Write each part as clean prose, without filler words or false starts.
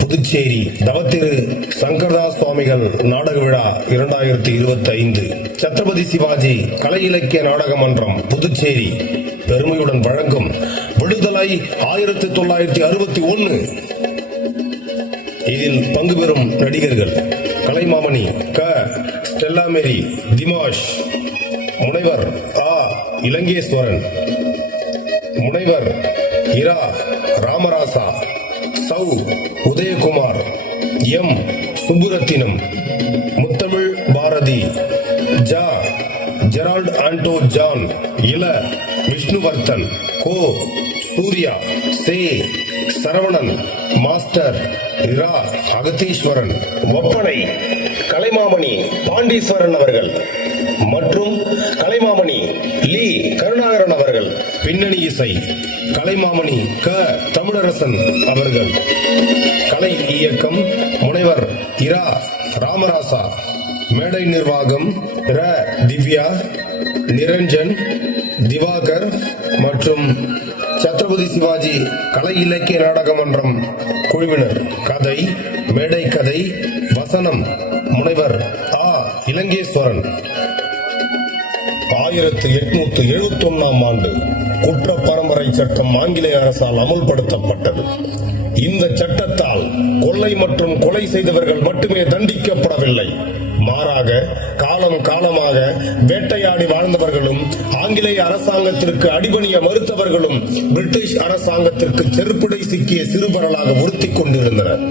புதுச்சேரி தவத்திரு சங்கரதாஸ் சுவாமிகள் நாடக விழா 2025 சத்ரபதி சிவாஜி கலை இலக்கிய நாடக மன்றம் புதுச்சேரி பெருமையுடன் வழங்கும் விடுதலை 1961. இதில் பங்கு பெறும் நடிகர்கள் கலைமாமணி க. ஸ்டெல்லா மேரி திமாஷ், முனைவர் ஆ. இலங்கேஸ்வரன், முனைவர் இரா. ராமராசா, சௌ. உதயகுமார், எம். சுப்புரத்தினம், முத்தமிழ் பாரதி, ஜா. ஜெரால்ட் ஆண்டோ ஜான், இல. விஷ்ணுவர்தன், கோ. சூர்யா, சே. சரவணன், மாஸ்டர் இரா. அகத்தீஸ்வரன், ஒப்பனை கலைமாமணி பாண்டீஸ்வரன் அவர்கள் மற்றும் கலைமாமணி லீ கருணாகரன் அவர்கள். பின்னணி இசை கலைமாமணி க. தமிழரசன் அவர்கள். கலை இயக்கம் முனைவர் இரா. ராமராசா. மேடை நிர்வாகம் ர. திவ்யா, நிரஞ்சன், திவாகர் மற்றும் சத்ரபதி சிவாஜி கலை இலக்கிய நாடக மன்றம் குழுவினர். கதை, மேடை கதை, வசனம் முனைவர் ஆ. இலங்கேஸ்வரன். 1871 ஆண்டு குற்ற பரம்பரை சட்டம் ஆங்கிலேய அரசால் அமுல்படுத்தப்பட்டது. இந்த சட்டத்தால் கொள்ளை மற்றும் கொலை செய்தவர்கள் மட்டுமே தண்டிக்கப்படவில்லை. மாறாக காலம் காலமாக வேட்டையாடி வாழ்ந்தவர்களும் ஆங்கிலேய அரசாங்கத்திற்கு அடிபணிய மறுத்தவர்களும் பிரிட்டிஷ் அரசாங்கத்திற்கு செருப்புடை சிக்கிய சிறுபரலாக உறுத்திக் கொண்டிருந்தனர்.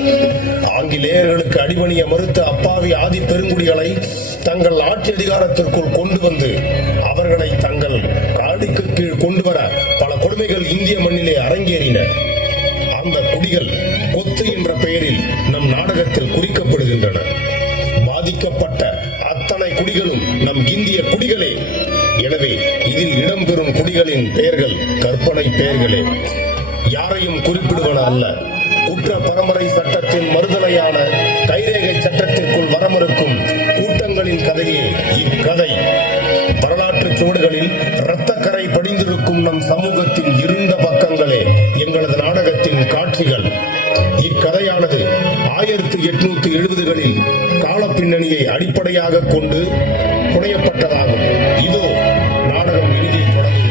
ஆங்கிலேயர்களுக்கு அடிபணிய மறுத்த அப்பாவி ஆதி பெருங்குடிகளை தங்கள் ஆட்சி அதிகாரத்திற்குள் கொண்டு வந்து அவர்களை தங்கள் காடிக்கு கீழ் கொண்டுவர பல கொடுமைகள் இந்திய மண்ணிலே அரங்கேறின. அந்த குடிகள் கொத்து என்ற பெயரில் நம் நாடகத்தில் குறிக்கப்படுகின்றன. பாதிக்கப்பட்ட அத்தனை குடிகளும் நம் இந்திய குடிகளே. எனவே இதில் இடம்பெறும் குடிகளின் பெயர்கள் கற்பனை பெயர்களே, யாரையும் குறிப்பிடுவன அல்ல. குற்ற பரம்பரை சட்டத்தின் மறுதலையான கைரேகை சட்டத்திற்குள் வரமறுக்கும் கூட்டங்களின் கதையே இக்கதை. வரலாற்று சுவடுகளில் இரத்தக்கரை படிந்திருக்கும் நம் சமூகத்தின் இருண்ட பக்கங்களே எங்களது நாடகத்தின் காட்சிகள். இக்கதையானது 1870களில் கால பின்னணியை அடிப்படையாக கொண்டு புனையப்பட்டதாகும். இதோ நாடகம் எழுதி தொடங்குகிறது.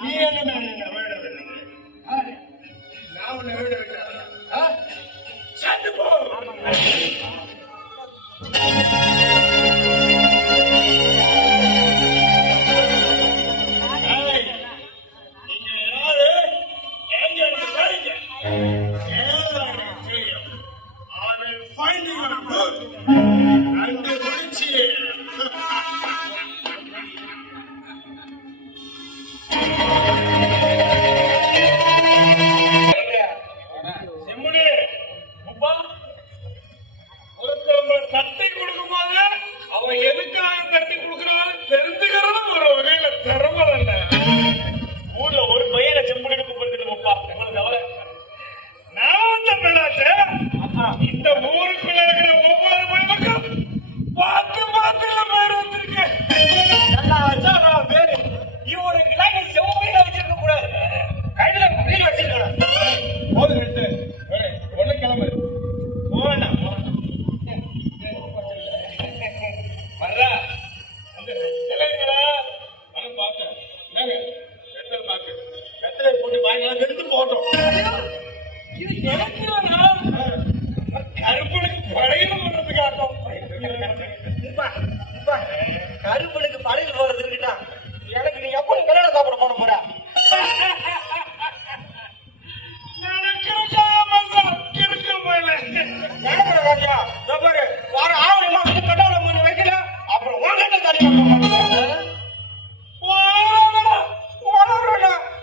நீ என்ன நான் உன்னை விட விட்டேன். சத்து போ. நீங்க யாரு? எங்க இருந்து வரீங்க? ஏதான் எனக்கு தெரியும். I will find your root. கண்டுபிடிச்சு தட்டி கொடுக்கும் போது அவன் எதுக்காக தட்டி கொடுக்கிறான்னு தெரிஞ்சுக்கிறது ஒரு வகையில திறமை இல்ல. ஊர்ல ஒரு பையனை செம்புடி கொடுத்துட்டு முப்பா உங்களுக்கு அவரை நான் வந்த பெண்ணாச்சு. இந்த ஊருக்குள்ள இருக்கிற ஒவ்வொரு பையனுக்கும் பார்த்து பார்த்து பேர் வந்திருக்கு. நல்லா வச்சா நான் பேரு இவனுக்கு செவ்வையில வச்சிருக்க கூடாது, கையில கையில் வச்சிருக்கணும். போதும் எடுத்து ஒண்ணு கிளம்பு போவேண்டா. வர்றா அந்த இலைங்களா அவன் பார்த்தேன். வெத்தலை பாக்கு வெத்தலை போட்டு வாங்கலாம் எடுத்து போட்டோம். இது எனக்கு கருப்பனுக்கு படையில போடுறதுக்காட்டும். கருப்பனுக்கு படையில் போறது இருக்கட்டா, எனக்கு நீ எப்ப கல்யாணம் சாப்பிட போட போற?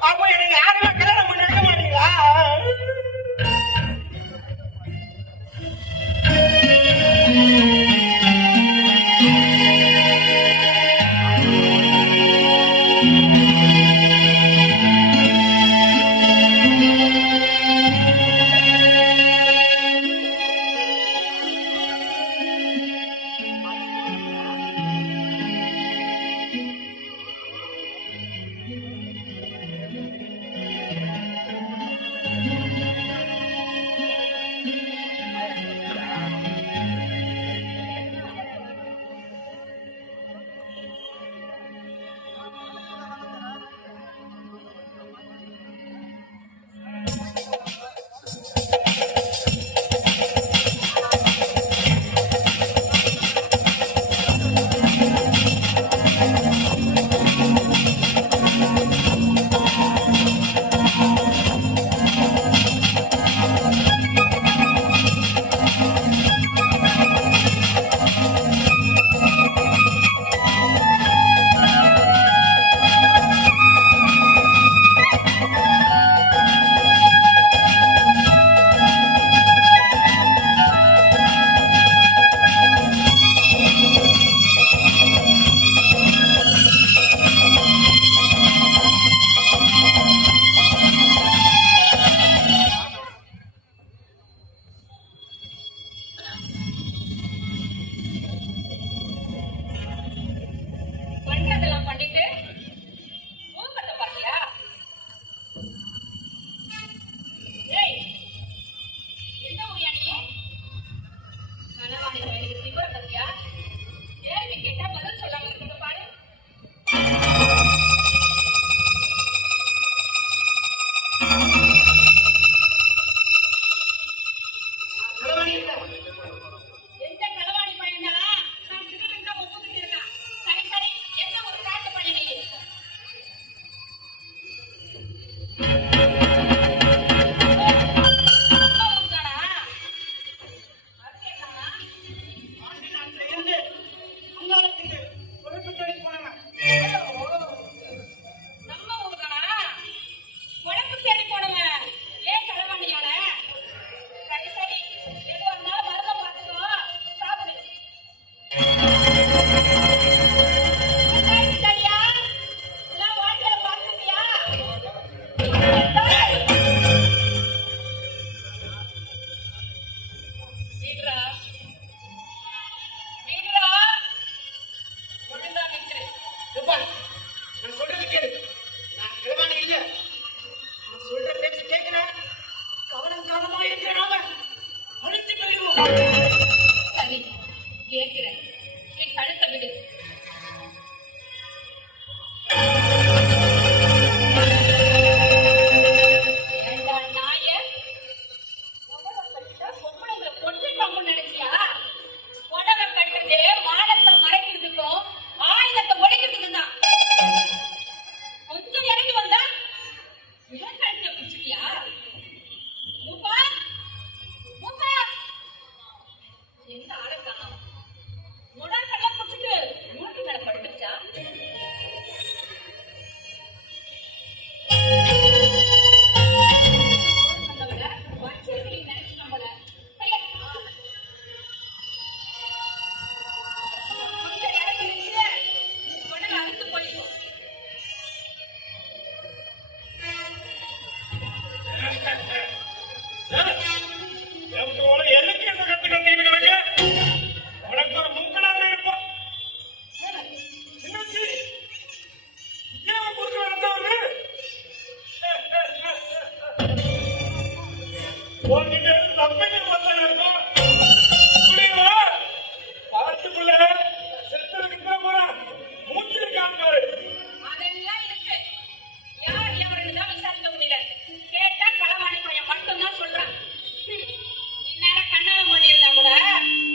அப்ப எனக்கு யாருமே கல்யாணம் பண்ண வைக்க மாட்டீங்களா? கேட்கிறேன், என் கழுத்தை விடு. ஏண்டா நாயே, புடவை கட்டிட்டா பொம்பளைங்களை கொன்றுட்டாங்கன்னு நினைச்சியா? புடவை கட்டுறது மானத்தை மறைக்கிறதுக்கும் ஆயுதத்தை ஒழிக்கிறதுக்கும் தான். கொஞ்சம் இறங்கி வந்தா ஏன் கழுத்தை பிடிச்சிட்டியா? மூப்பா, மூப்பா, எந்த ஆளை காணோம்? முடாக்கெல்லாம் பிடிச்சிட்டு மூட்டு மேல படுத்துச்சா? வந்தவள வச்சிருக்கீங்க நினைச்சு நம்மள கொஞ்சம் இறங்கி நின்று உடனே அழுத்து போயிடும். எதுக்கு இந்த கத்து கத்திட்டு கிடக்க? உனக்கு ஒரு முங்கனாக இருப்போம். என்னாச்சு? ஏன் குறுக்க நடந்தவரு? உன்கிட்ட இருந்து தப்பிக்க வந்தாங்க இருக்கும். புரியுமா? பாட்டுக்குள்ள செத்துருக்கு போறான். மூச்சு இருக்கான்னு பாரு. அதெல்லாம் இருக்கு. யார் எவருன்னு தான் விசாரிக்க முடியல. கேட்டா களவாணி பையன் மட்டும்தான் சொல்றான். இந்நேரம் கண்ணால மாட்டியிருந்தா கூட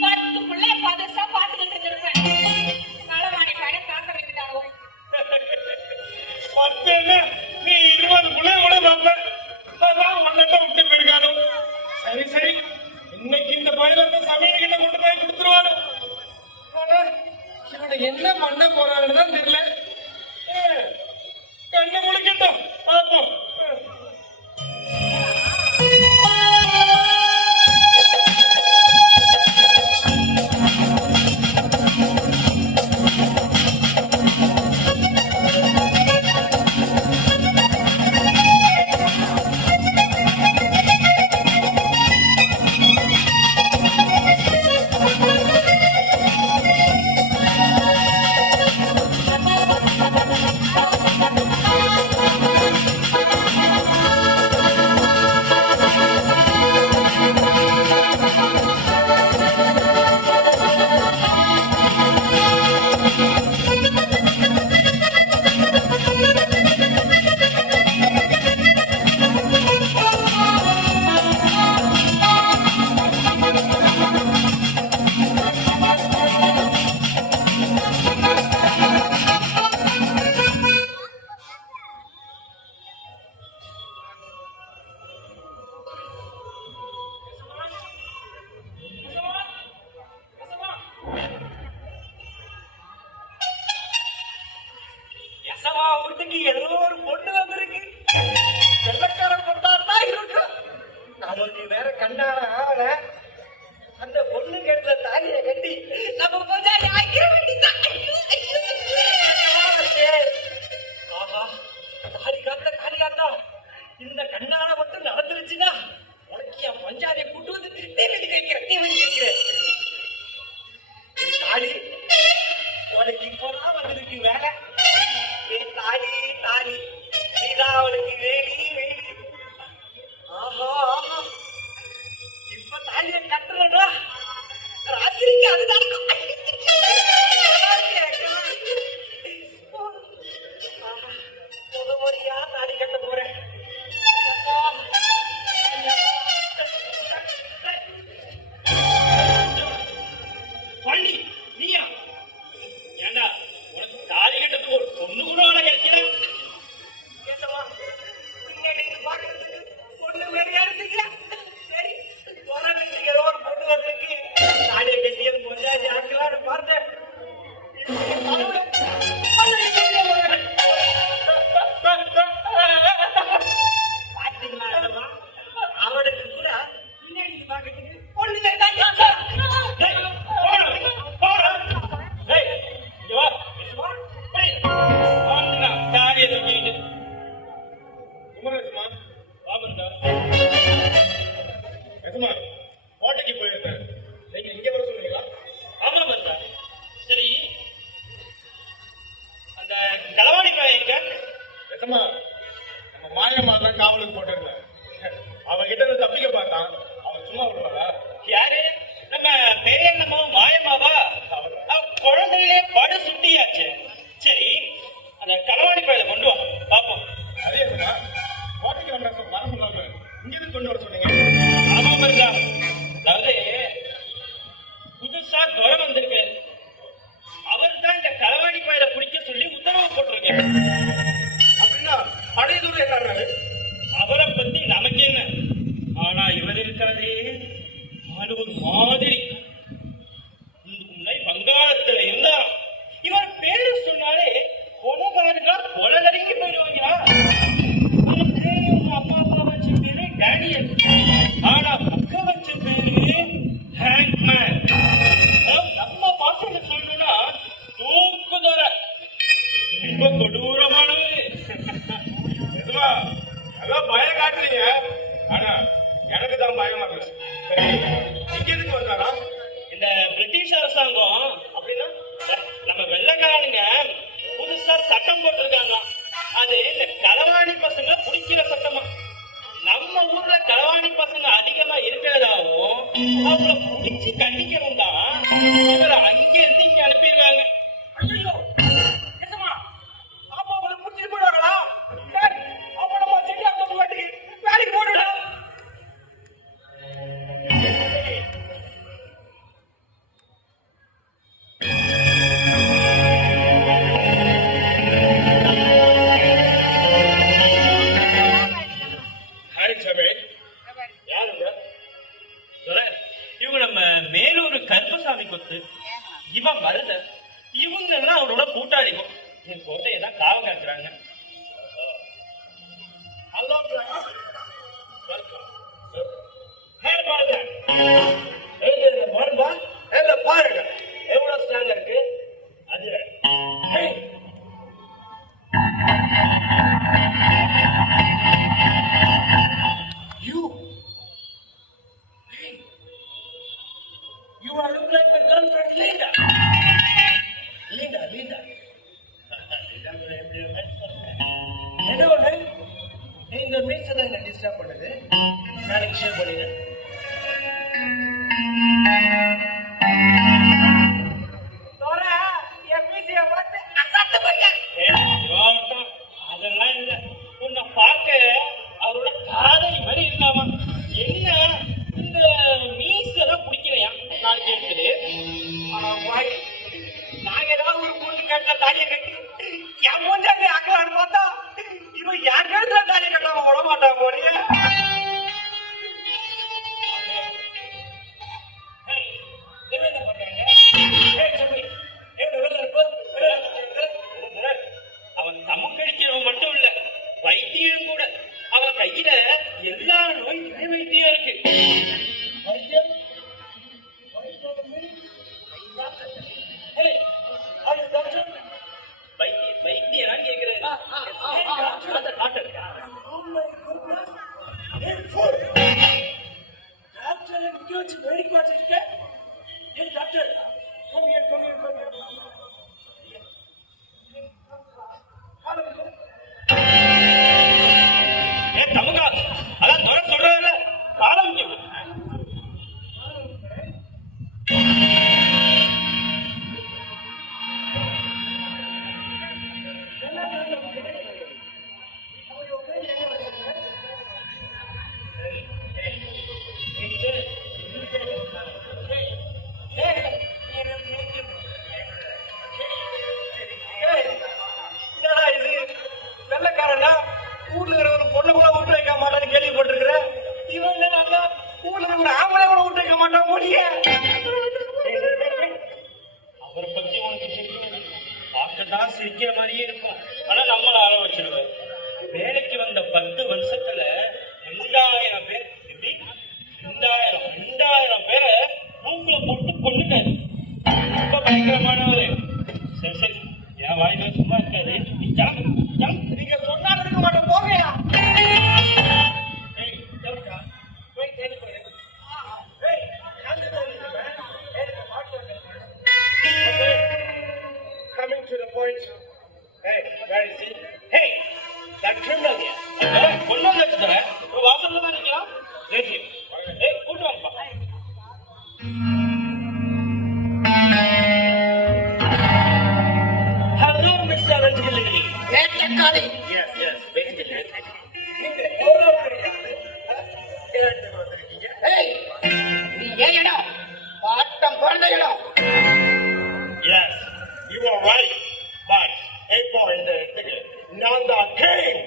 10 பிள்ளைய பதசா பார்த்துக்கிட்டு இருப்பேன். களவாணி பையன் காக்க வைக்கிறாரோ? 10 என்ன? நீ 20 புள்ளைய கூட பார்ப்ப. அதான் உன்னட்ட விட்டு போயிருக்கானோ. சரி சரி, இன்னைக்கு இந்த பயிலத்தை சமையல் கிட்ட கொண்டு போய் கொடுத்துருவானு. ஆனா இவனை என்ன பண்ண போறான்னு தான் தெரியல. கண்ணு முழிக்கட்டும், பார்ப்போம். எசவா வீட்டுக்கு ஏதோ ஒரு பொண்ணு வந்திருக்கு. வெள்ளக்கார பொண்ணாதான் இருக்கும். நமக்கு வேற கண்டான ஆவல. அந்த பொண்ணு கட்டுற தாலியை கட்டி நம்ம பொஞ்சாதி ஆக்கிர வேண்டியதான். ஆஹா, தாலி காத்தா இந்த கண்ணால மட்டும் நடந்துருச்சுன்னா உனக்கு என் பஞ்சாதியை கூட்டு வந்து தீவெட்டி கேட்கிறேன். தாலி உனக்கு இப்போதான் வந்திருக்கு வேலை. தாலி தாலி நீதான் அவனுக்கு வேலி. ஆஹா ஆஹா, இப்ப தாலியை கட்டுறா ராத்திரிக்கு அது நடக்கும். முறையா தாலி கட்ட போறேன். இங்க எதுக்கு வந்தாரா? இந்த பிரிட்டிஷ் அரசாங்கம் அப்படின்னா நம்ம வெள்ளைக்காரனுங்க புதுசா சட்டம் போட்டிருக்காங்க. அது இந்த களவாணி பசங்க பிடிக்கிற சட்டமா. நம்ம ஊர்ல களவாணி பசங்க அதிகமா இருக்கிறதாவும் அவங்கள பிடிச்சு கண்டிக்கவும் தான் இவரை அங்க இருந்து இங்க அனுப்பிடுவாங்க. ஐயோ என்னம்மா அப்பா அவளை முடிச்சிட்டு போயிடுவாங்களா? அப்ப நம்ம சரியா போக மாட்டேங்குது, வேலைக்கு போடுடா. ஹாய் சபேல். யாருங்க? துரை, இவங்க நம்ம மேலூர் கருப்பசாமி கொத்து, இவன் மருத, இவங்க எல்லாம் அவரோட கூட்டாளிக்கும் என் கோட்டையை தான் காவல் காக்குறாங்க. Hello brother, welcome. ஹே பாருங்க, ஏங்க பாருங்க, ஏங்க பாருங்க, எவ்வளவு ஸ்ட்ராங்கா இருக்கு அது. ஹே you, hey, you are look like my girlfriend Linda. Linda, Linda. என்ன ஒண்ணு இந்த மீட்ஸ் தான் என்ன டிஸ்டர்ப் பண்ணுது. நாளைக்கு ஷேர் பண்ணிடுறேன். அதெல்லாம் இல்ல, உன்னை பார்க்க அவரோட காதலி மாதிரி இருக்காமா. என்ன இந்த மீசெல்லாம் பிடிக்கலையா? நாளைக்கு இருக்குது. நாங்க ஏதாவது ஒரு பொண்ணு கட்டின தாலியை கட்டி என் மூஞ்சாங்க ஆக்கலான்னு பார்த்தா இவன் என் கழுத்துல தாலியை கட்டாம விட மாட்டான் போறிய. என்ன பண்றாங்க? அவன் தமக்கடிக்கிறவன் மட்டும் இல்ல, வைத்தியம் கூட. அவன் கையில எல்லா நோய் வைத்தியம் இருக்கு. வைத்தியரா கேக்குறேன். டாக்டர் இங்க வச்சு வேடிக்கை பார்த்துட்டு டாக்டர் தமுகா, அதான் தொட சொல்றதுல காலம் வெள்ளக்காரனா ஊர்ல இருக்கிற ஒரு பொண்ணு கூட விட்டு வைக்க மாட்டான்னு கேள்விப்பட்டிருக்கிறேன். இவன் நல்லா ஊர்ல இருக்கிற ஆம்பளை கூட விட்டு வைக்க மாட்டான் போலிய. அவரை பத்தி உனக்கு தெரியும். பார்க்கதான் சிரிக்கிற மாதிரியே இருக்கும், ஆனா நம்மள ஆள வச்சிருவாரு. வேலைக்கு வந்த 10 வருஷத்துல 2000 பேர், எப்படி 2000 பேரை மூக்குல போட்டு கொண்டுட்டாரு. ரொம்ப பயங்கரமானவரு. சரி சரி, என் வாயில சும்மா இருக்காது. நீ நீங்க சொன்னாலும் இருக்க மாட்டோம் போகையா. Coming to the point. Hey, where is he? Hey, that criminal here. கொண்டு வச்சுட்ட வாசல்ல தான் நிக்கலாம். ஏய், கூட்டு வாங்கப்பா. Hello, Mr. Ranjili. ஏற்றக்காளி. Yes, yes, Ranjili. நீங்க எவ்வளவு பெரிய ஆளு? கேட்டு வந்திருக்கீங்க. ஏய், இது ஏன் இடம்? பாட்டம் பிறந்த இடம். Yes, you are right. But இப்போ இந்த இடத்துக்கு நான் தான் king.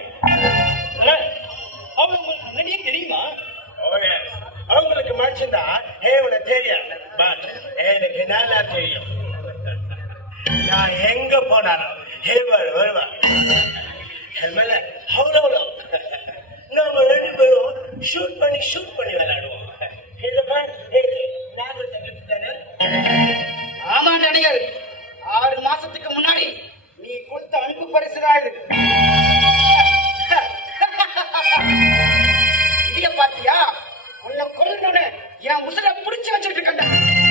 அவங்க உங்களுக்கு முன்னாடியே தெரியுமா? Oh yes. அவங்களுக்கு மட்டும்தான் ஹேவன தெரியும். பட் எனக்கு நல்லா தெரியும். நான் எங்க போனாலும் ஹேவன் வருவான். ஹேவன்ல அவ்வளோ நம்ம 2 பேரும் ஷூட் பண்ணி விளையாடுவோம். இதை பாரு, நாங்கள் தங்கச்சி தானே. ஆமா நடிகர், 6 மாசத்துக்கு முன்னாடி நீ கொடுத்த அனுப்பு பரிசுதான் இது. இதைய பாத்தியா? உன்னை கொல்லணும்னு என் உசுரை புடிச்சு வச்சிட்டு இருக்கேன்டா.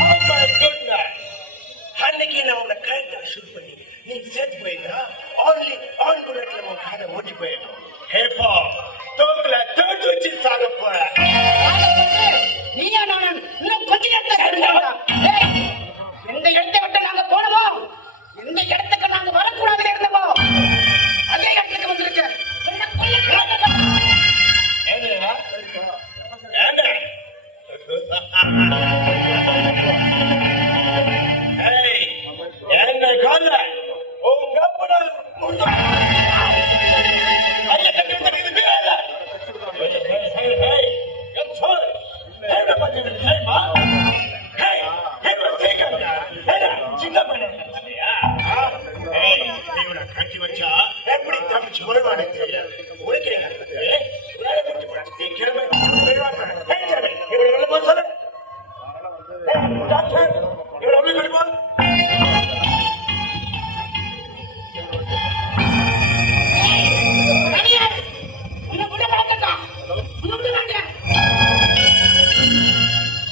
Oh my goodness. அன்னைக்கு நான் உன்னை கரெக்டா ஷூட் பண்ணி நீ செட் போயிட்டா only on bulletல உன் காரை ஓட்டி போயிடும். ஹேப்பா தோக்கல தோட்டு வச்சு சாக போற. நீயா நான் இன்னும் கொஞ்ச நேரத்துல எந்த இடத்தை விட்டு நாங்க போனோமோ, எந்த இடத்துக்கு நாங்க வரக்கூடாது இருந்தோமோ அதே இடத்துக்கு வந்திருக்க. என்ன கொல்ல ஏண்டா? ஏண்டா? ஏய், என்ன கொல்ல? உங்க அப்பனா முண்டா. அல்ல கட்டி இது வேற. Hey, come on. Everybody will say, "Ma." Hey, take it. Hey, சின்ன பையன் இல்லையா? Hey, இவனை கட்டி வச்சா எப்படி தப்பிச்சு வருவானே தெரியாது. உனக்கு என்ன நடக்குது? வேலை கட்டி போட்டு சீக்கிரமே வருவாங்க. Hey, ஜெமி, இவனை வெளில போக சொல்லு. Hey, டாக்டர், இவனை வெளில போ.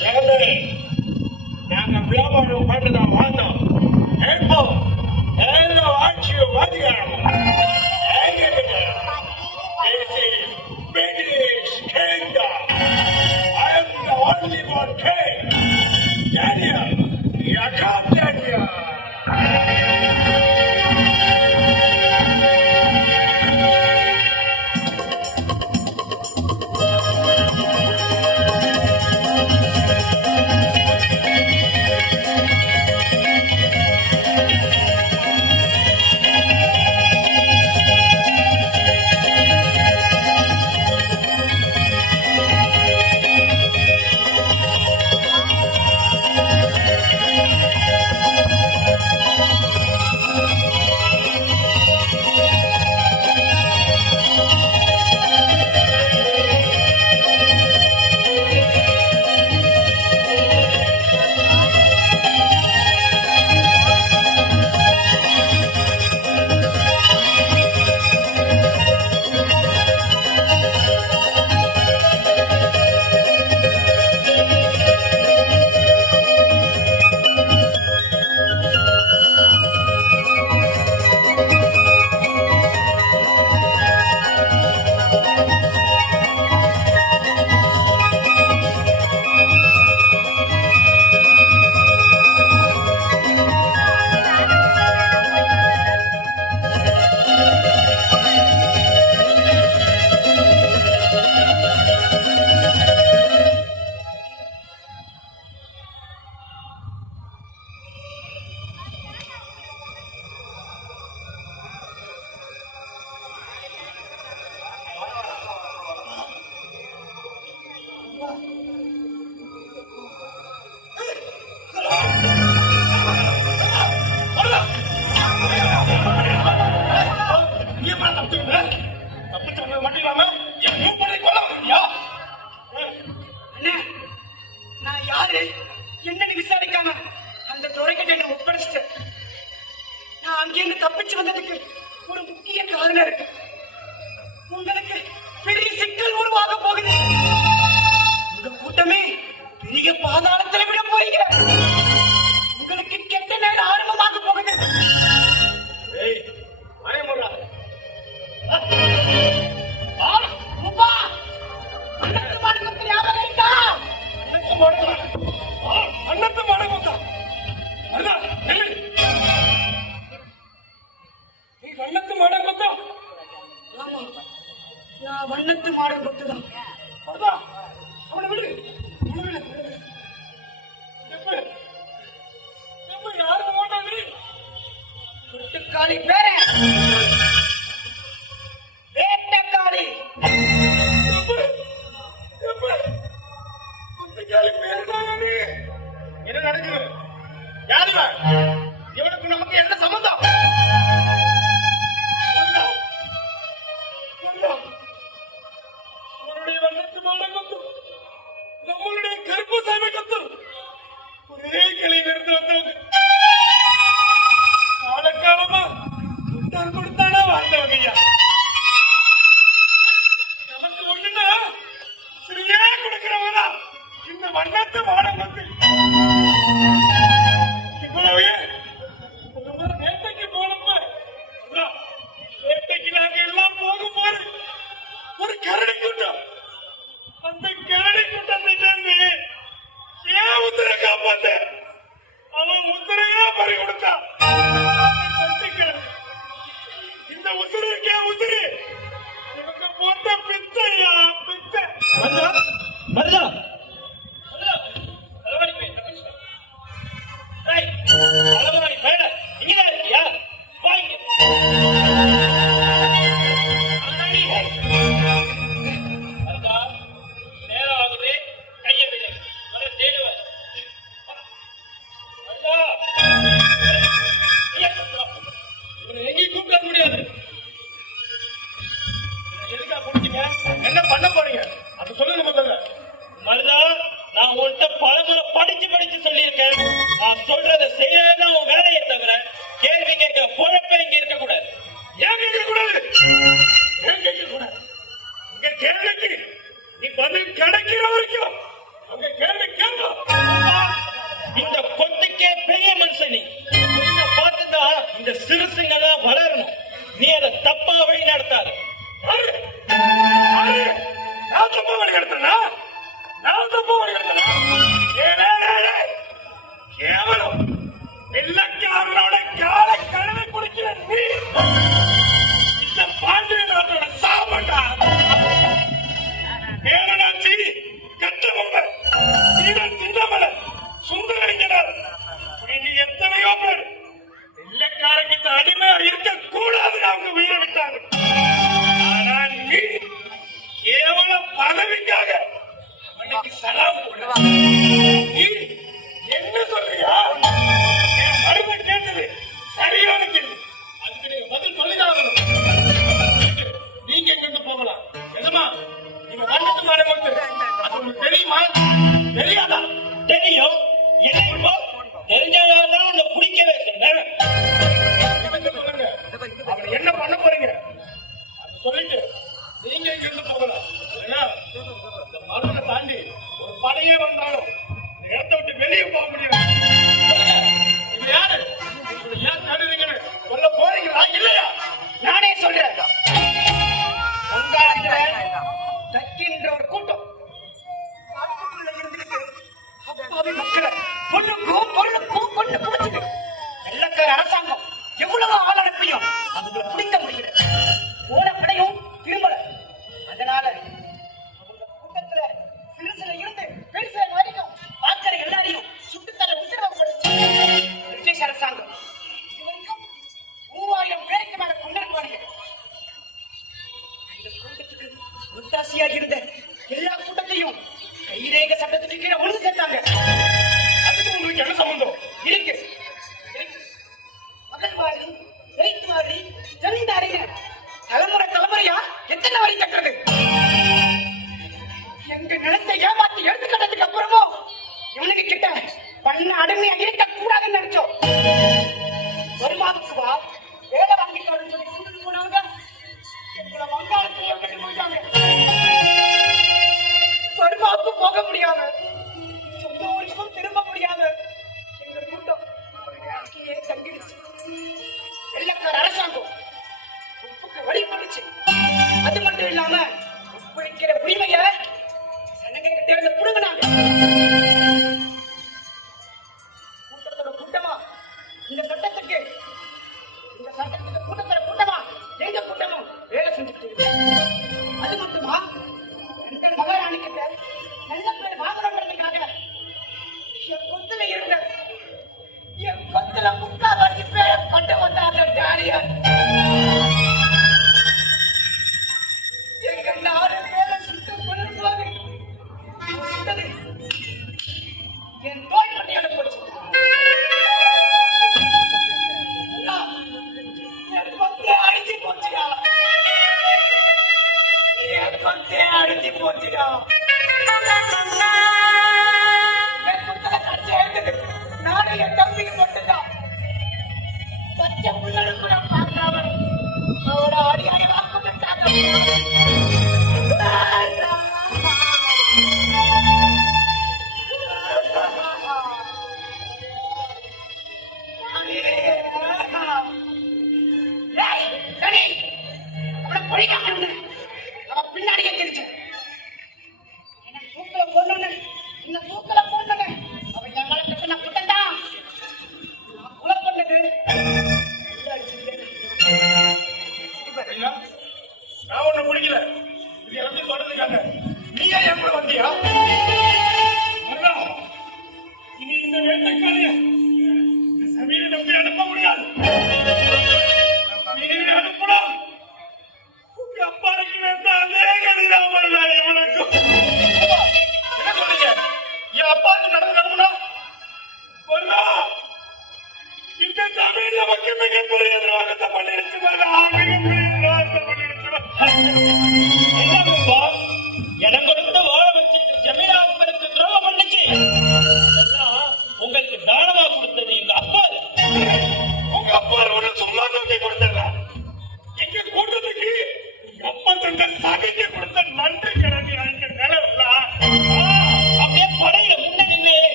ஜெமி, நாங்க வியாபாரம் பண்ணதான் வந்தோம். இப்போ எல்லா ஆட்சியும் வாதிகாரம். This is British Kingdom. I am the only one king. Daniel, you come, Daniel. என்னன்னு விசாரிக்காம அந்த துறைக்கிட்ட என்ன ஒப்படைச்சிட்டு நான் அங்கிருந்து தப்பிச்சு வந்ததுக்கு ஒரு முக்கிய காரணம் இருக்கு. உங்களுக்கு பெரிய சிக்கல் உருவாக போகுது. உங்க கூட்டமே பெரிய பாதாளத்தில் விட போறீங்க. உங்களுக்கு கெட்ட நேரம் ஆரம்பமாக போகுது. அன்னத்து மடங்கொத்தா நீ வண்ணத்து மடங்கொத்தா. ஆமா, நான் வண்ணத்து மாடம் கொடுத்துதான். அவனை விடு, அவனை விடு. எப்ப யாருக்கு மாட்டாது குட்டுக்காளி பேர வேட்டக்காளி. என்ன நடக்குது? யாரு இவனுக்கு நமக்கு என்ன சம்பந்தம்? நம்மளுடைய வண்ணத்து மாடம் கொத்தும், நம்மளுடைய கருப்பு சாமி கொத்தும் ஒரே கிளையில இருந்து வந்தவங்க. காலகாலமா குண்டார் கொடுத்தானா வாழ்ந்தவங்க ஐயா. நமக்கு ஒண்ணுன்னா சிறியே கொடுக்கிறவங்க இந்த வண்ணத்து வானம் வந்து இவ்வளவு ஒரு முறை வேட்டைக்கு போனப்ப அதான், வேட்டைக்கு நாங்க எல்லாம் போகும்போது ஒரு கரடி கூட்டம், அந்த கரடி கூட்டத்தை சேர்ந்து ஏன் உத்தர காப்பாத்த அவன் முத்திரையா பறி கொடுத்தான். இந்த உசுருக்கே உசுரு இவங்க போட்ட பிச்சையா பிச்சை. மருதா மருதா அளவாடி போய் தப்பிச்சிட்டோம். டேய், அளவாடி பேட இங்கதான் இருக்கியா? வாங்க. மருதா, நேரம் ஆகுது, கையை விடு. வர தேடுவேன். மருதா, நீயே கூப்பிட்டு வா. இவனை எங்கேயும் கூப்பிட முடியாது. எதுக்கா பிடிச்சீங்க? என்ன பண்ண போறீங்க அது சொல்லுங்க முதல்ல. மருதா, நான் உன்கிட்ட பலமுறை படிச்சு சொல்லியிருக்கேன். நான் சொல்றதை செய்யறதுதான் உன் வேலையை தவிர கேள்வி கேட்க பொழப்பே இங்க இருக்க கூடாது. ஏன் கேட்க கூடாது? ஏன் கேட்க கூடாது? உங்க கேள்விக்கு நீ பதில் கிடைக்கிற வரைக்கும் உங்க கேள்வி கேட்கும். இந்த கொத்துக்கே பெரிய மனுஷன் நீ. உன்னை பார்த்துதான் இந்த சிறுசுங்கெல்லாம் வளரணும். நீ அதை தப்பா வழி நடத்தாது. யாரு? யாரு? நான் தப்பா வழி நடத்தனா? நான் தப்பா வழி நடத்தனா? கேவலம் வெள்ளக்காரனோட காலை கழுவி குடிக்கிற நீ இந்த பாண்டிய நாட்டோட சாபண்டா. பேரனாச்சி கட்டபொம்மை வீரன் சின்னமலை சுந்தரலிங்கனார் நீ எத்தனையோ பேர் வெள்ளக்காரங்கிட்ட அடிமையா இருக்க கூடாதுன்னு அவங்க உயிரை விட்டாங்க. ஆனா நீ கேவலம் பதவிக்காக அவனுக்கு சலாம் போடுற. நீ என்ன சொல்றியா? என் மருமை கேட்டது சரியான கேள்வி. அதுக்கு நீங்க பதில் சொல்லிதான் நீங்க எங்கிருந்து போகலாம். எதுமா நீங்க வந்தது மாதிரி வந்து அது உங்களுக்கு தெரியுமா? தெரியாதா? தெரியும். என்ன இப்போ தெரிஞ்சதான் உன்னை பிடிக்கவே சொன்னேன். சொல்லுங்க, அவனை என்ன பண்ண போறீங்க அது சொல்லிட்டு நீங்க எங்கிருந்து போகலாம். ஏன்னா இந்த மருமை தாண்டி ஒரு படையே வந்தாலும் இந்த இடத்தை விட்டு வெளியே போக முடியாது. சொல்லுங்க, இது யாரு? இதை ஏன் நடுறீங்கன்னு சொல்ல போறீங்களா இல்லையா? நானே சொல்றேன். வங்காளத்துல தக்கின்ற ஒரு கூட்டம் காட்டுக்குள்ள இருந்துட்டு அப்பாவி மக்களை பொண்ணுக்கும் பொருளுக்கும் கொண்டு குடிச்சுது. வெள்ளக்கார அரசாங்கம் எவ்வளவு ஆள் அனுப்பியும் அவங்களை பிடிக்க முடியல. போன படையும் திரும்பல. அதனால அவங்க கூட்டத்துல சிறுசுல இருந்து பெருசுல வரைக்கும் பார்க்கிற எல்லாரையும் சுட்டுத்தர உத்தரவு கொடுத்து பிரிட்டிஷ் அரசாங்கம் இதுவரைக்கும் 3000 பேருக்கு மேல கொண்டிருப்பாங்க. இந்த கூட்டத்துக்கு ஒத்தாசையா இருந்த எல்லா கூட்டத்தையும் கைரேக சட்டத்துக்கு கீழே ஒன்று சேர்த்தாங்க. அதுக்கு உங்களுக்கு என்ன சம்பந்தம்? இருக்கு மகன்வாரி வைத்துவாரி ஜமீன்தாரிங்க தலைமுறை தலைமுறையா எத்தனை வரி கட்டுறது? எங்க நிலத்தை ஏமாத்தி எடுத்துக்கிட்டதுக்கு அப்புறமும் இவனுக்கு கிட்ட பண்ண அடிமையா இருக்க கூடாதுன்னு நினைச்சோம். வருமாவுக்கு வா வேலை வாங்கிட்டு வரணும்னு சொல்லி கூட்டிட்டு போனாங்க. எங்களை வங்காளத்துல விட்டுட்டு போயிட்டாங்க. வருமாவுக்கு போக முடியாம சொந்த ஊருக்கும் திரும்ப முடியாம எங்க கூட்டம் அங்கேயே தங்கிடுச்சு. வெள்ளக்கார அரசாங்கம் உப்புக்கு வழி போடுச்சு. அது மட்டும் இல்லாம உப்பு வைக்கிற உரிமைய சனங்க கிட்ட இருந்து புடுங்கினாங்க. கூட்டத்தோட கூட்டமா இந்த சட்டத்துக்கு கூட்டத்தோட கூட்டமா எங்க கூட்டமும் வேலை செஞ்சுட்டு இருக்கு. அது மட்டுமா இந்த மகாராணி கிட்ட நல்ல பேர் வாங்கணுன்றதுக்காக என் கொத்துல இருந்த என் கொத்துல முக்காவாசி பேரை கொண்டு வந்தாங்க. டாலியார் எங்க 4 பேரை சுட்டு கொள்ளும்போது சுட்டது என் தோல் பட்டியோட போச்சு. என் கொத்தே அடிச்சு போச்சுடா. என் கொத்தே அடிச்சு போச்சுடா. என் கொத்தல கடிச்சு எடுத்தது நானும் என் தம்பிக்கு மட்டும்தான். பச்சை புள்ளனுக்கு கூட பார்க்காம அவரோட அடியாடி வாக்கப்பட்டாங்க.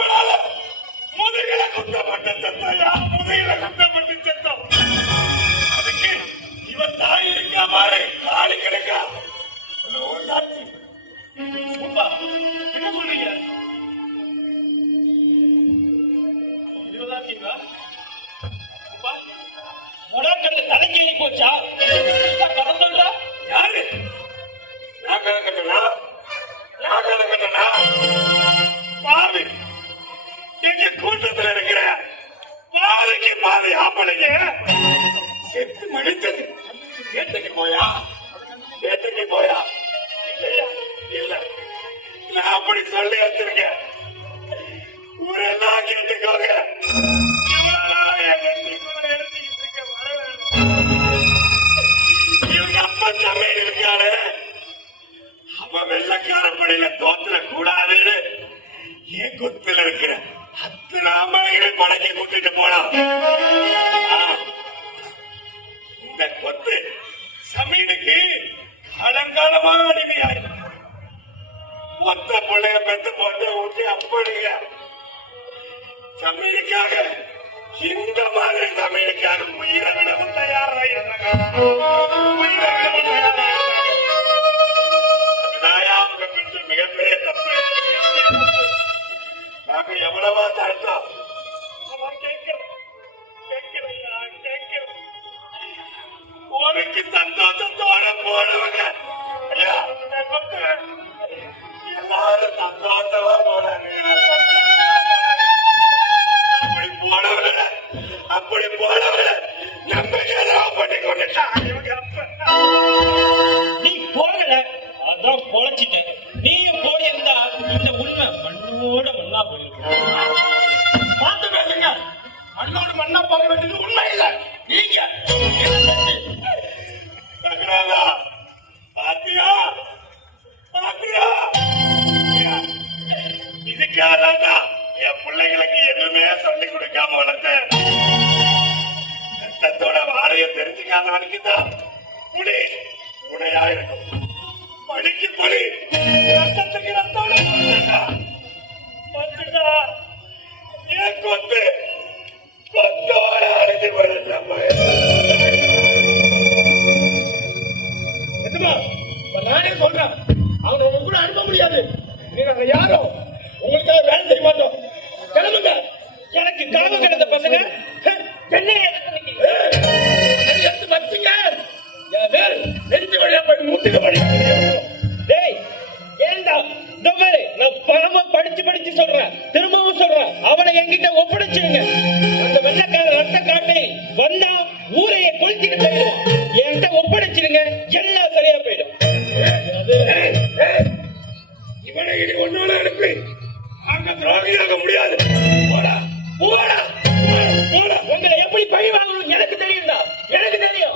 அப்பனால முதுகில குத்தப்பட்ட சத்தம்யா, முதுகில குத்தப்பட்ட சத்தம். அதுக்கு இவன் தாய் இருக்கா மாதிரி காலி கிடக்கா. ஒரு சாட்சி. உப்பா, என்ன சொல்றீங்க? இதுதான்டா உப்பா, உடற்கட்டு தலைக்கேறி போச்சா? கதை சொல்றா? யாரு? நான் கதை கட்டனா? நான் கதை கட்டனா? பாவி, எங்க கூட்டத்தில் இருக்கிற பாதிக்கு பாதி ஆம்பளைங்க செத்து மடித்தது. வீட்டுக்கு போயா? வீட்டுக்கு போயா? இல்லையா? இல்ல, நான் அப்படி சொல்லி வச்சிருக்கேன். ஊரெல்லாம் கேட்டுக்கோங்க. இவ்வளவு நாளா என் வெற்றிக்குள்ள எழுதிக்கிட்டு இருக்க வரவேற்பு. இவங்க அப்பா தம்பி இருக்காரு, அவன் வெள்ளக்கார படையில தோத்துற கூடாதுன்னு என் குத்துல இருக்கிற அத்தனை அம்மாயிகளை படைக்க கூட்டிட்டு போனான். இந்த கொத்து சமீனுக்கு காலங்காலமா அடிமையாயிருக்கு. மொத்த பிள்ளைய பெத்து போட்டு ஊட்டி அப்படிங்க. சமீனுக்காக இந்த மாதிரி சமீனுக்காக உயிரை விடவும் தயாரா இருந்தாங்க. உயிரை விடவும் தயாரா இருந்தாங்க. அதுதான் அவங்க பெற்ற மிகப்பெரிய தப்பு. நாங்க எவ்வளவா தடுத்தோம், அவன் கேட்கிறோம். உனக்கு சந்தோஷத்தோட போனவங்க எல்லாரும் சந்தோஷமா போனாங்க. அப்படி போனவங்க நம்ம எல்லாம் பண்ணி கொண்டுட்டாங்க. நீ போகல, அதான் பொழைச்சிட்ட. நீயும் போயிருந்தா இந்த உண்மை மண்ணோட மண்ணா போயிருக்கும். பார்த்து பேசுங்க. மண்ணோடு மண்ணா போக வேண்டியது உண்மை இல்ல. நீங்க பாத்தியா பாத்தியா, இதுக்காக என் பிள்ளைகளுக்கு எதுவுமே சொல்லி கொடுக்காம வளர்த்தேன். ரத்தத்தோட வாழைய தெரிஞ்சுக்காத அன்னைக்குதான் புலி உடையா இருக்கும். பழிக்கு புலி, ரத்தத்துக்கு ரத்தோட வந்துட்டா என் கொத்து கொத்தோட அழிஞ்சு வருது. நானே சொல்றேன், அவனை உங்க கூட அனுப்ப முடியாது. நீங்க யாரும் உங்களுக்காக வேலை செய்ய மாட்டோம். கிளம்புங்க. எனக்கு காவல் கிடந்த பசங்க என்ன எடுத்து வச்சுங்க. என் மேல் நெஞ்சு வழியா போய் முட்டுக்கு படி. டேய் ஏண்டா இந்த மாதிரி நான் பாவ படிச்சு படிச்சு சொல்றேன், திரும்பவும் சொல்றேன், அவனை என்கிட்ட ஒப்படைச்சிருங்க. அந்த வெள்ளக்கார ரத்த காட்டை வந்தா ஊரையை கொளுத்திட்டு போயிடுவான். என்கிட்ட ஒப்படைச்சிருங்க, எல்லாம் சரியா போயிடும். இவனை இனி ஒன்னோட அனுப்பி அங்க துரோகியாக முடியாது. போடா போடா போடா. உங்களை எப்படி பழி வாங்கணும் எனக்கு தெரியும்டா, எனக்கு தெரியும்.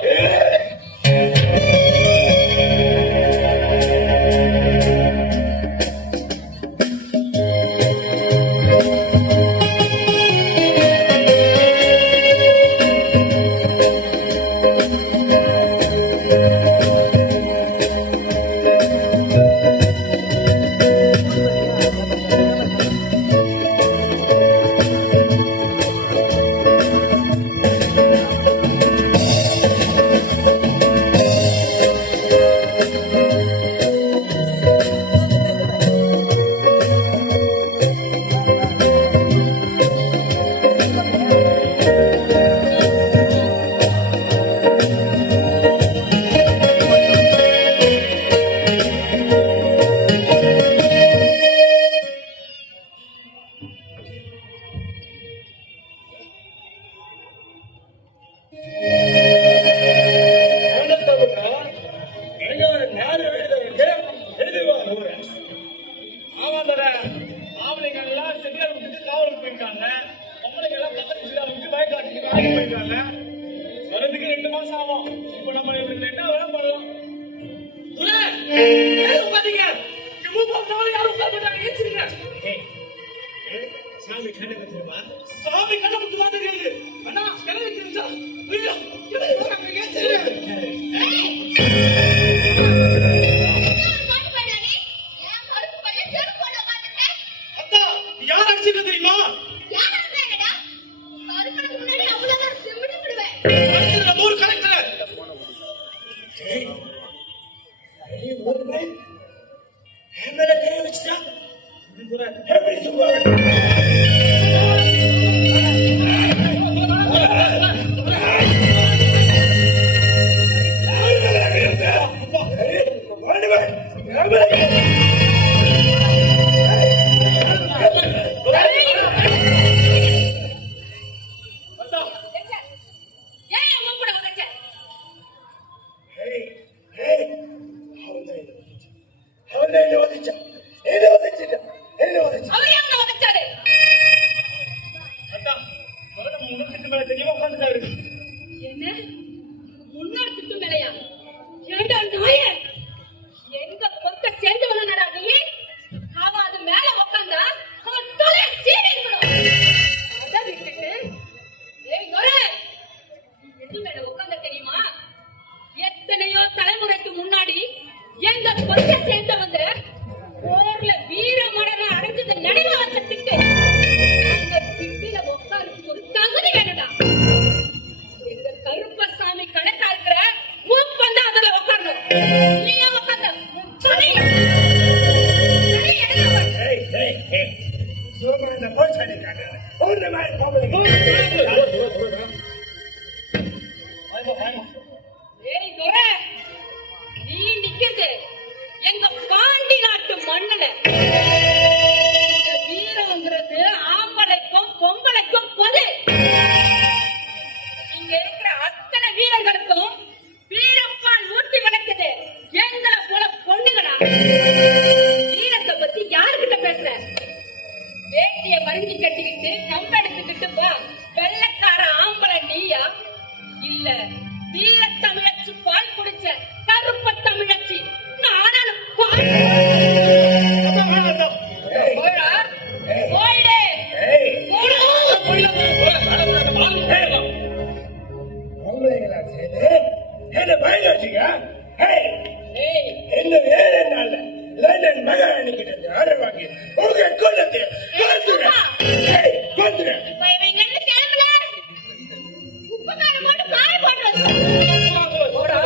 சாமி கண்ணுக்கு தெரியுமா? சாமி கண்ணை மட்டும் தான் தெரியுது. அண்ணா கண்ணை தெரிஞ்சா ஐயோ அத்தா யார் அடிச்சுட்டு மேல தெரியாம உட்காந்துட்டாரு. என்ன முன்னாடி திட்டு மேலையா? ஏண்டா நாயே, எங்க கொத்த சேர்ந்து வந்தனடா நீ? அவன் அது மேல உட்கார்ந்தா அவன் தொலை சீவி இருக்கணும். அத விட்டுட்டு ஏய் நொரே, நீ எது மேல உட்கார்ந்த தெரியுமா? எத்தனையோ தலைமுறைக்கு முன்னாடி எங்க கொத்த சேர்ந்து வந்து போர்ல வீர மரணம் அடைஞ்சது நினைவு வச்ச திட்டு. அந்த திட்டில உட்கார்ந்து ஒரு தகுதி வேணும்டா. எங்க கருப்பசாமி கணக்கா இருக்கிற மூப்பந்தா அதுல உட்காரணும். நீங்க உட்கார்ந்த சொல்லி சும்மா இந்த போச்சாடிக்காங்க. ஒண்ணு மாதிரி பொம்பளைங்க. ஏய் துரை, நீ நிக்கிறது எங்க பாண்டி நாட்டு மண்ணுல. இந்த வீரங்கிறது ஆம்பளைக்கும் பொம்பளைக்கும் பொது. இங்க இருக்கிற அத்தனை வீரர்களுக்கும் வீரப்பால் ஊட்டி வளர்க்குது எங்களை போல பொண்ணுகளா. வீரத்தை பத்தி யாருக்கிட்ட பேசுற? வேட்டிய வரிஞ்சு கட்டிக்கிட்டு கம்பெடுத்துக்கிட்டு போ வெள்ளக்கார ஆம்பளை நீயா? இல்ல வீர தமிழச்சி பால் குடிச்ச கருப்ப தமிழச்சி நானும் பால் போடா, போயிடு, போடா. பொம்பளைங்களா சேர்ந்து என்ன பயன் வச்சுக்க? ஏய், என்ன வேலை நாள் லண்டன் மகாராணி கிட்ட இருந்து ஆர்டர் வாங்கி உங்க குலத்தை கொண்டுறேன். இப்ப இவங்க என்ன கிளம்பல? உப்புக்கார மட்டும் காய போட்டு போடா.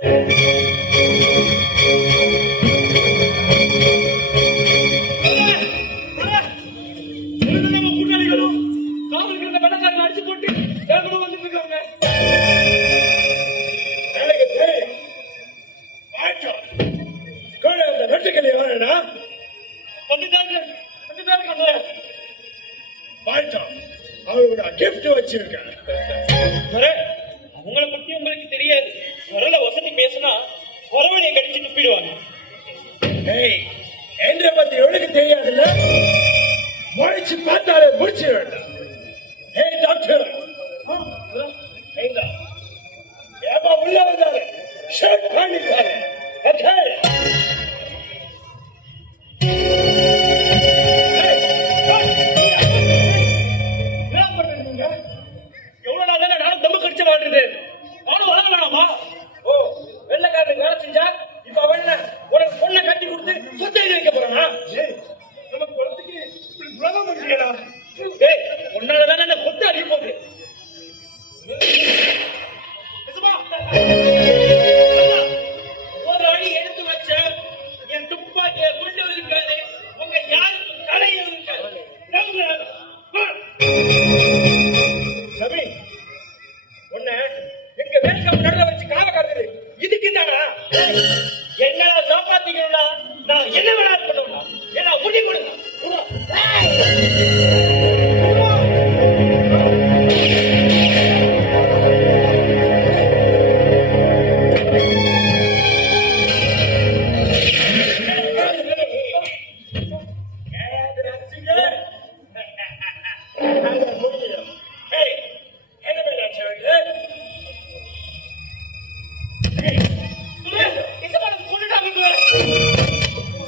நம்ம கூட்டாளிகளும் காவலுக்கு இருந்த வெள்ளக்காரன் அடிச்சு போட்டு வேகமா வந்துட்டு இருக்காங்க. எனக்கு தெரியும். ஆச்சம். கீழே அந்த வெட்டுக்கிளி வரேனா வந்துட்டாங்க. பாய்ச்சோம். அவங்களோட கிஃப்ட் வச்சிருக்கேன். அவங்கள பத்தி உங்களுக்கு தெரியாது. வரல வசதி பேசினா வரவழையை கடிச்சு துப்பிடுவாங்க. என்ற பத்தி எவ்வளவு தெரியாதுல்ல, முழிச்சு பார்த்தாலே முடிச்சு வேண்டாம். டாக்டர் ஏப்பா உள்ள வந்தாரு ஷர்ட் பண்ணிட்டாரு. எவ்வளவு நாள் நானும் தம்பு கடிச்சு வாழ்றது. நானும் வளர வேணாமா? ஓ, வெள்ளக்காரனுக்கு வேலை செஞ்சா இப்ப அவன் உனக்கு பொண்ணை கட்டி கொடுத்து சொத்தை வைக்க போறானா? நம்ம குளத்துக்கு உலகம் முடியலா? உன்னால தானே என்ன கொத்து அடி போகுது. ஒரு அடி எடுத்து வச்ச என் துப்பாக்கிய கொண்டு இருக்காது. உங்க யாருக்கும் தலையும் இருக்காது. ரவி, உன்னை எங்க வேலைக்கு நடுல வச்சு காவ காக்குது. இதுக்கு தானா என்ன காப்பாத்திக்கணும்னா நான் என்ன வேணா பண்ணுவேன். ஏன்னா முடி கொடுங்க.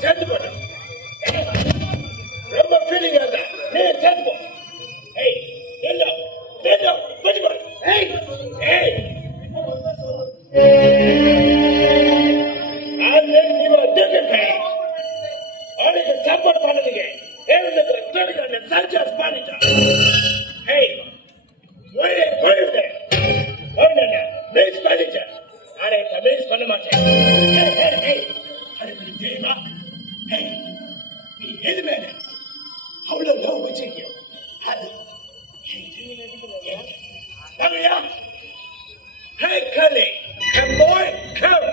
சேர்த்து போட்டேன். ரொம்ப ஃபீலிங் ஆகுது. நீ சேர்த்து போ. சாப்பாடு பண்ணதுக்கு சர்ஜாஸ் பண்ணிட்டான். பண்ண மாட்டேன். தெரியுமா, நீ எது மேல அவ்வளவு லவ் வச்சிருக்கியோ அது தமிழா. Hey, Cully, come boy, come.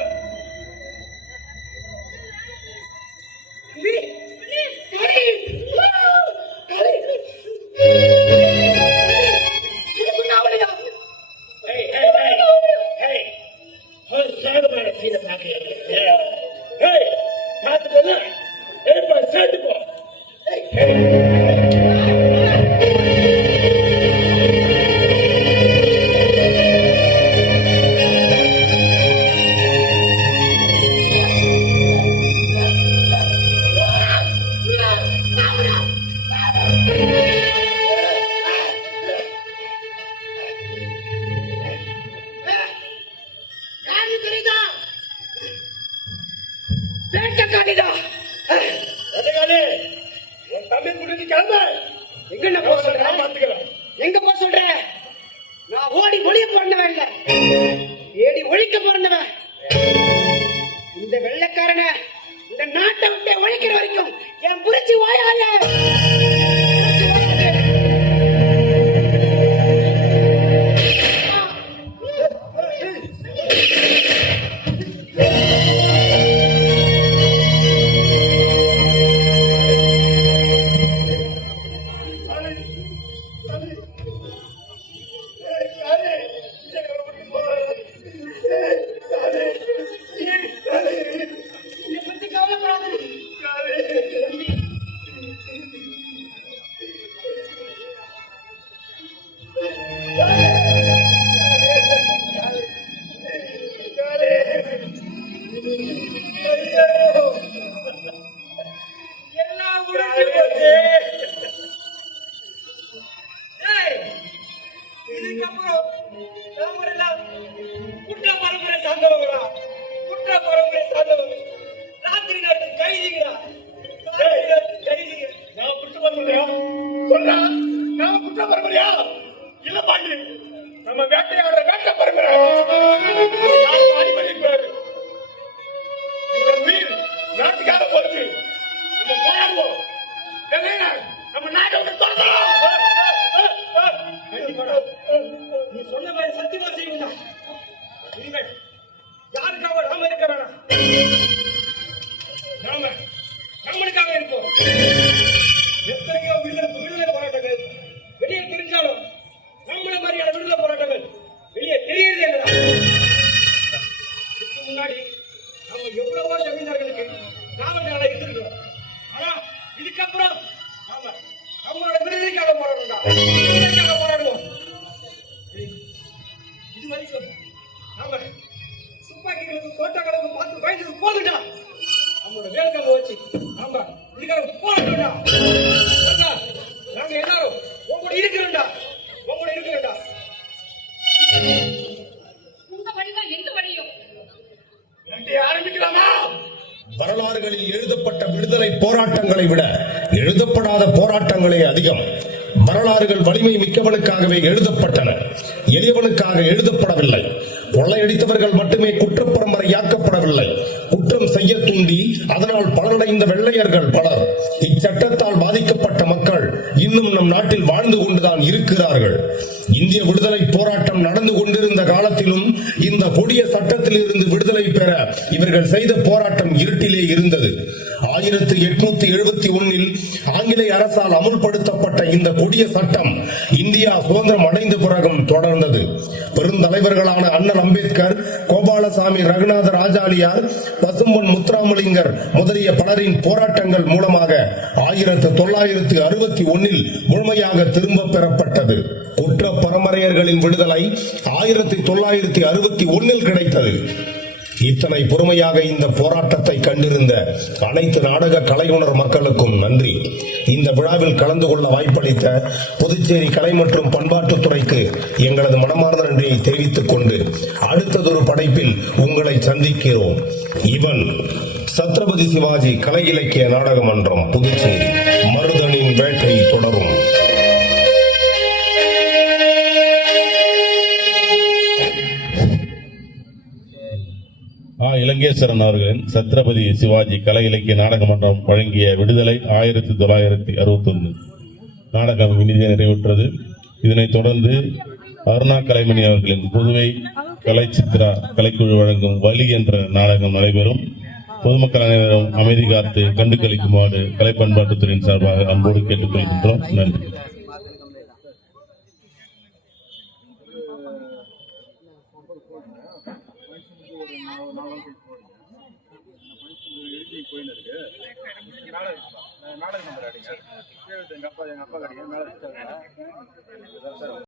எங்க போ சொல்ற? நான் ஓடி ஒளிய பிறந்தவன் இல்ல, ஏடி ஒழிக்க பிறந்தவன். இந்த வெள்ளைக்காரன இந்த நாட்டை விட்டு ஒழிக்கிற வரைக்கும் என் புரட்சி வாயால நாம நம்மளுக்காக இருக்கோம். எத்தனையோ விடுதலை போராட்டங்கள் வெளியே தெரிஞ்சாலும் நம்மள மாதிரியான விடுதலை போராட்டங்கள் வெளியே தெரியறதே இல்லடா. இதுக்கு முன்னாடி நம்ம எவ்வளவோ ஜமீன்தார்களுக்கு காவல்காரா இருந்திருக்கோம். ஆனா இதுக்கப்புறம் நாம நம்மளோட விடுதலைக்காக போராடணும்டா. விடுதலைக்காக போராடுவோம். இது வரைக்கும் நாம துப்பாக்கிகளுக்கு தோட்டங்களுக்கு பார்த்து பயந்து போதுடா. நம்மளோட வேலைக்காக வச்சு நாம இதுக்காக போராடணும்டா. நாங்க எல்லாரும் உங்களோட இருக்கிறோம்டா. உங்களோட இருக்கிறோம்டா. உங்க வழிதான் எங்க வழியும். ஆரம்பிக்கலாமா? வரலாறுகளில் எழுதப்பட்ட விடுதலை போராட்டங்களை விட எழுதப்படாத போராட்டங்களே அதிகம். வரலாறுகள் வலிமை மிக்கவனுக்காகவே எழுதப்பட்டன, எளியவனுக்காக எழுதப்படவில்லை. கொள்ளையடித்தவர்கள் மட்டுமே குற்றப்பரம்பரையாக்கப்படவில்லை, குற்றம் செய்ய தூண்டி அதனால் பலனடைந்த வெள்ளையர்கள் பலர். இச்சட்டத்தால் பாதிக்கப்பட்ட மக்கள் இன்னும் நம் நாட்டில் வாழ்ந்து கொண்டுதான் இருக்கிறார்கள். இந்திய விடுதலை போராட்டம் நடந்து கொண்டிருந்த காலத்திலும் இந்த கொடிய சட்டத்தில் இருந்து விடுதலை பெற இவர்கள் செய்த போராட்டம் இருட்டிலே இருந்தது. 1871 ஆங்கிலேய அரசால் அமுல்படுத்தப்பட்ட இந்த கொடிய சட்டம் இந்தியா சுதந்திரம் அடைந்த பிறகும் தொடர்ந்தது. பெருந்தலைவர்களான அண்ணல் அம்பேத்கர், கோபாலசாமி, ரகுநாத ராஜாலியார், பசும்பொன் முத்துராமலிங்கர் முதலிய பலரின் போராட்டங்கள் மூலமாக 1961 முழுமையாக திரும்ப பெறப்பட்டது. குற்ற பரம்பரையர்களின் விடுதலை 1961 கிடைத்தது. இத்தனை பொறுமையாக இந்த போராட்டத்தை கண்டிருந்த அனைத்து நாடக கலையுணர் மக்களுக்கும் நன்றி. இந்த விழாவில் கலந்து கொள்ள வாய்ப்பளித்த புதுச்சேரி கலை மற்றும் பண்பாட்டுத்துறைக்கு எங்களது மனமார்ந்த நன்றியை தெரிவித்துக் கொண்டு அடுத்ததொரு படைப்பில் உங்களை சந்திக்கிறோம். இவன் சத்ரபதி சிவாஜி கலை இலக்கிய நாடக மன்றம், புதுச்சேரி. மருதனின் வேட்டை தொடரும். இலங்கேஸ்வரன் அவர்களின் சத்ரபதி சிவாஜி கலை இலக்கிய நாடக மன்றம் வழங்கிய விடுதலை 1961 நாடகம் இனிதே நிறைவுற்றது. இதனைத் தொடர்ந்து அருணா கலைமணி அவர்களின் புதுவை கலை சித்ரா கலைக்குழு வழங்கும் வலி என்ற நாடகம் நடைபெறும். பொதுமக்கள் அனைவரும் அமைதி காத்து கண்டுகளிக்குமாறு கலை பண்பாட்டுத்துறையின் சார்பாக அன்போடு கேட்டுக்கொள்கின்றோம். நன்றி. நாடகம் எங்க அப்பா கடைங்க மேல